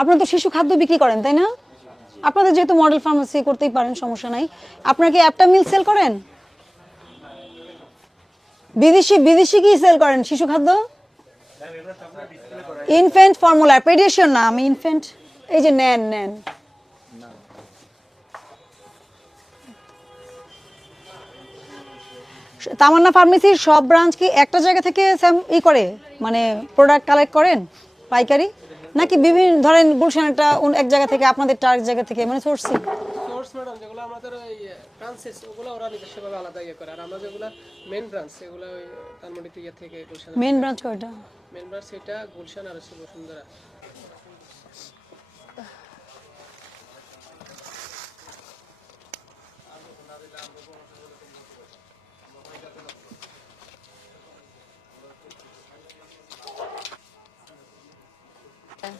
আপনারা তো শিশু খাদ্য বিক্রি করেন তাই না? আপনাদের যেহেতু মডেল ফার্মেসি করতেই পারেন, সমস্যা নাই। আপনারা কি অ্যাপটা মিল সেল করেন? বিদেশি বিদেশি কি সেল করেন শিশু খাদ্য? ইনফ্যান্ট ফর্মুলা, পেডিয়াট্রিশিয়ান না আমি, ইনফ্যান্ট। এই যে নেন নেন, তামান্না ফার্মেসির সব ব্রাঞ্চ কি একটা জায়গা থেকে করে, মানে প্রোডাক্ট কালেক্ট করেন পাইকারি, নাকি বিভিন্ন ধরেন গুলশানটা এক জায়গা থেকে, আপনাদেরটা আরেক জায়গা থেকে, মানে সোর্সিং? সোর্স ম্যাডাম যেগুলো আমাদের ওই ব্রাঞ্চেস ওগুলো ওরা নিজস্বভাবে আলাদা করে, আর আমরা যেগুলো মেইন ব্রাঞ্চ সেগুলো ওই তালমুড়িতে থেকে গুলশান। মেইন ব্রাঞ্চ কয়টা? মেইন ব্রাঞ্চ এটা গুলশান আর হচ্ছে বসুন্ধরা।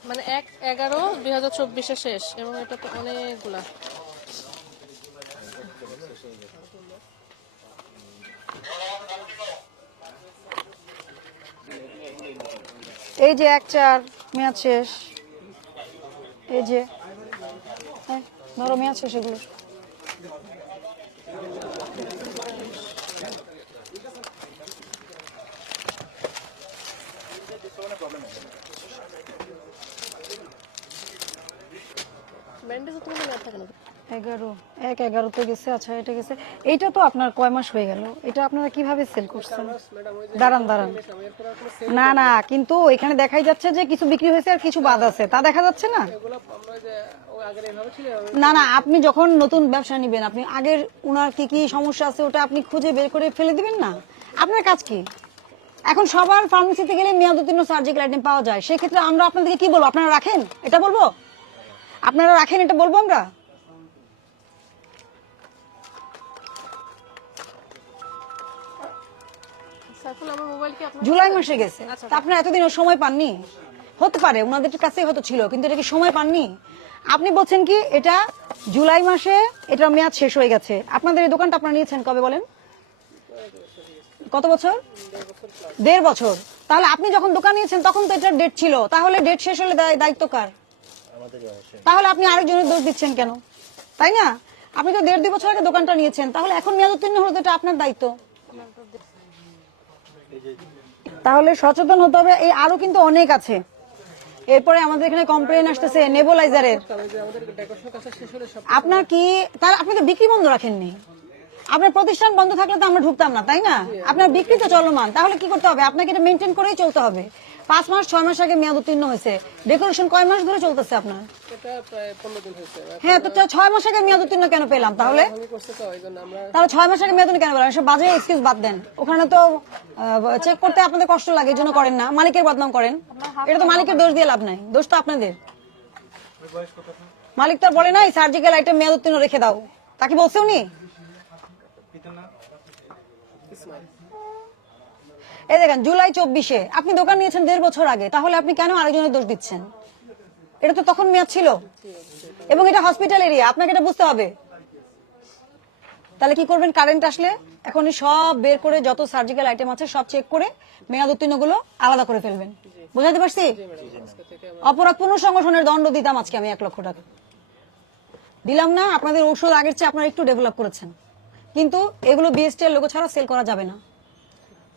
মানে 1/11/2024 শেষ, এবং এটা তো অনেকগুলা। এই যে 1/4 মেয়াদ শেষ, এই যে ধরো মেয়াদ শেষ এগুলো। ব্যান্ডেজ তো মনে থাকে না। 11/11 গেছে। আচ্ছা এটা গেছে। এইটা তো আপনার কয় মাস হয়ে গেল? এটা আপনারা কিভাবে সেল করছেন? দাঁড়ান দাঁড়ান, না না, কিন্তু এখানে দেখাই যাচ্ছে যে কিছু বিক্রি হয়েছে আর কিছু বাদ আছে, তা দেখা যাচ্ছে না। না না, আপনি যখন নতুন ব্যবসা নিবেন, আপনি আগের উনার কি কি সমস্যা আছে ওটা আপনি খুঁজে বের করে ফেলে দিবেন না। আপনার কাজ কি? এখন সবার ফার্মেসিতে গেলে মেয়াদ উত্তীর্ণ সার্জিক্যাল আইটেম পাওয়া যায়, সেক্ষেত্রে আমরা আপনাদেরকে কি বলবো? আপনারা রাখেন, এটা বলবো? আপনারা রাখেন, এটা বলবো আমরা? জুলাই মাসে গেছে, তা আপনারা এতদিন সময় পাননি? হতে পারে ওনাদের কাছে হয়তো ছিল, কিন্তু এটা কি সময় পাননি? আপনি বলছেন কি এটা জুলাই মাসে এটা মেয়াদ শেষ হয়ে গেছে। আপনাদের এই দোকানটা আপনারা নিয়েছেন কবে বলেন? কত বছর? 1.5 বছর। তাহলে আপনি যখন দোকান নিয়েছেন তখন তো এটার ডেট ছিল, তাহলে ডেট শেষ হলে দায়িত্ব কার? তাহলে আপনি আরেকজনের দোষ দিচ্ছেন কেন? তাই না? আপনি তো 1.5-2 বছর আগে দোকানটা নিয়েছেন, তাহলে এখন মেয়াদ উত্তীর্ণ হলে এটা আপনার দায়িত্ব। তাহলে সচেতন হতে হবে। এই আরো কিন্তু অনেক আছে। এরপরে আমাদের এখানে কমপ্লেইন আসতেছে নেবুলাইজারের। আপনার কি তার, আপনি তো বিক্রি বন্ধ রাখেননি। আপনার প্রতিষ্ঠান বন্ধ থাকলে তো আমরা ঢুকতাম না, তাই না? আপনার বিক্রি তো চলমান, তাহলে কি করতে হবে? আপনাকে এটা মেনটেন করেই চলতে হবে। 5 মাস 6 মাস আগে মেয়াদ উত্তীর্ণ হয়েছে, ডেকোরেশন কয় মাস ধরে চলতেছে আপনার? এটা প্রায় 15 দিন হয়েছে। হ্যাঁ, তো 6 মাস আগে মেয়াদ উত্তীর্ণ কেন পেলাম তাহলে? তাহলে 6 মাস আগে মেয়াদ উত্তীর্ণ কেন পেলাম? এসব বাজে এক্সকিউজ বাদ দেন। ওখানে তো চেক করতে আপনাদের কষ্ট লাগে, এই জন্য করেন না, মালিকের বদনাম করেন। এটা তো মালিকের দোষ দিয়ে লাভ নাই, দোষ তো আপনাদের। মালিক তো বলে নাই সার্জিক্যাল আইটেম মেয়াদ উত্তীর্ণ রেখে দাও, তাকে বলছে উনি? এই দেখেন জুলাই 24-এ আপনি দোকান নিয়েছেন 1.5 বছর আগে, তাহলে আপনি কেন আরেকজনের দোষ দিচ্ছেন? এটা তো তখন মেয়াদ ছিল, এবং এটা হসপিটাল এরিয়া, আপনাকে এটা বুঝতে হবে। তাহলে কি করবেন? কারেন্ট আসলে এখনই সব বের করে যত সার্জিক্যাল আইটেম আছে সব চেক করে মেয়াদ উত্তীর্ণ গুলো আলাদা করে ফেলবেন। বুঝাতে পারছি? অপরাধ পুনঃসংগঠনের দণ্ড দিতাম আজকে আমি 1 লক্ষ টাকা দিলাম না। আপনাদের ঔষধ আগের চেয়ে আপনারা একটু ডেভেলপ করেছেন, কিন্তু এগুলো বিএসটি এর লোগো ছাড়া সেল করা যাবে না।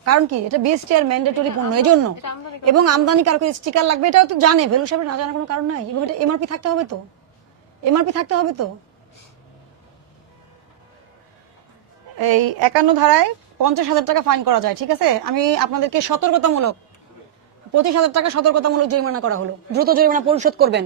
কারণ কি? এটা বিএসটি এর ম্যান্ডেটরি পণ্য, এই জন্য। এবং আমদানি কারক স্টিকার লাগবে, এটাও তো জানে, ভ্যালু সাহেব না জানার কোনো কারণ নাই। এবং এটা এমআরপি থাকতে হবে তো, এমআরপি থাকতে হবে তো। এই 51 ধারায় 50,000 টাকা ফাইন করা যায়, ঠিক আছে? আমি আপনাদেরকে সতর্কতামূলক 25,000 টাকা সতর্কতামূলক জরিমানা করা হলো, দ্রুত জরিমানা পরিশোধ করবেন।